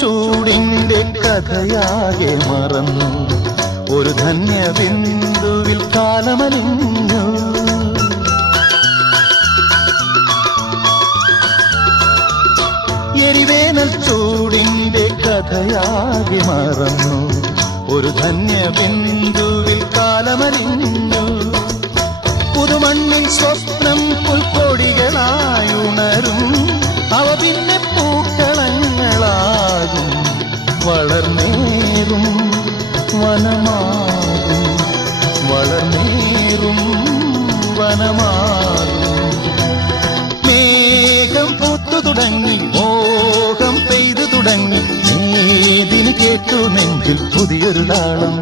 ചൂടിന്റെ കഥയാകെ മറന്നു ഒരു ധന്യ ബിന്ദുവിൽ കാലമലിഞ്ഞു എരിവേനൽ ചൂടിന്റെ കഥയാകെ മറന്നു ഒരു ധന്യ ബിന്ദുവിൽ കാലമലിഞ്ഞു പുതുമണ്ണിൽ സ്വപ്നം പുൽക്കൊടികളായുണരും അവ പിന്നെ പൂക്കളങ്ങളാകും വളർന്നേറും വനമാകും വളർന്നേറും വനമാകും മേഘം പൂത്തു തുടങ്ങി മോഹം പെയ്തു തുടങ്ങി ഏതിന് കേട്ടു നെഞ്ചിൽ പുതിയൊരു താളം